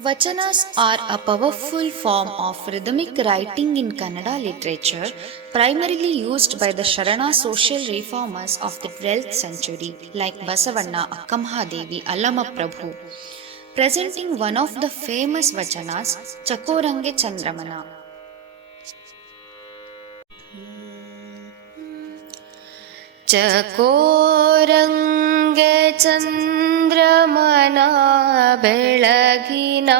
Vachanas are a powerful form of rhythmic writing in Kannada literature, primarily used by the Sharana social reformers of the 12th century, like Basavanna, Akkamhadevi, Allamaprabhu, presenting one of the famous Vachanas, Chakorange Chandramana. ಚಕೋರಂಗೆ ಚಂದ್ರಮನ ಬೆಳಗಿನ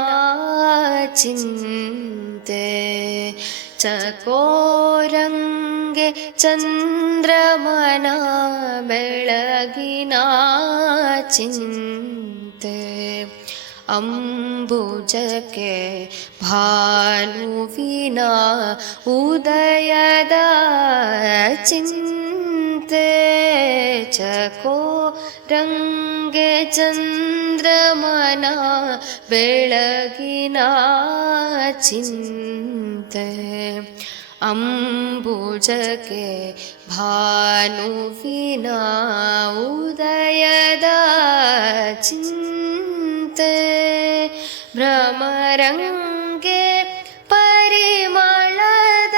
ಚಿಂತೆ ಚಕೋರಂಗೆ ಚಂದ್ರಮನ ಬೆಳಗಿನ ಚಿಂತೆ ಅಂಬುಜಕ್ಕೆ ಭಾನುವಿನ ಉದಯದ ಚಿಂತೆ ಚಕೋರಂಗೆ ಚಂದ್ರಮನ ಬೆಳಗಿನ ಚಿಂತೆ ಅಂಬುಜಕ್ಕೆ ಭಾನುವಿನ ಉದಯದ ಚಿಂತೆ ಭ್ರಮರಂಗೆ ಪರಿಮಳದ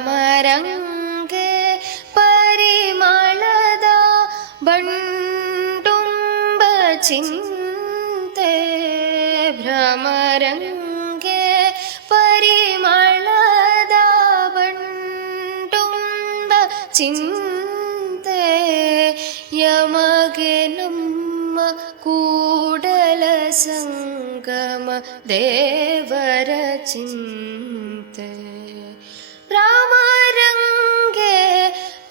ಭ್ರಮರಂಗೆ ಪರಿಮಳದ ಬಂಡುಂಬ ಚಿಂತೆ ಭ್ರಮರಂಗೆ ಪರಿಮಳದ ಬಂಡುಂಬ ಚಿಂತೆ ಯಮಗೆ ನಮ್ಮ ಕೂಡಲ ಸಂಗಮ ದೇವರ ಚಿಂತೆ ಭ್ರಮರಂಗೆ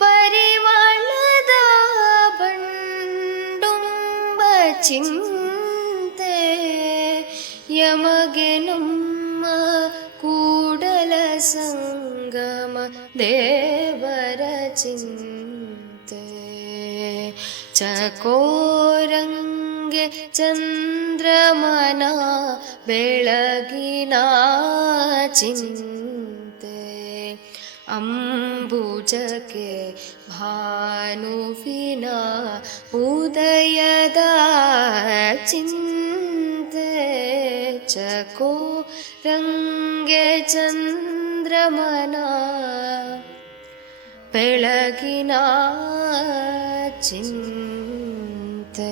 ಪರಿಮಳದ ಬಂಡುಂಬ ಚಿಂತೆ ಯಮಗೆ ನಮ್ಮ ಕೂಡಲ ಸಂಗಮ ದೇವರ ಚಿಂತೆ ಚಕೋರಂಗೆ ಚಂದ್ರಮನ ಬೆಳಗಿನ ಚಿಂತೆ ಅಂಬುಜಕ್ಕೆ ಭಾನುವಿನ ಉದಯದ ಚಿಂತೆ ಚಕೋರಂಗೆ ಚಂದ್ರಮನ ಬೆಳಗಿನ ಚಿಂತೆ.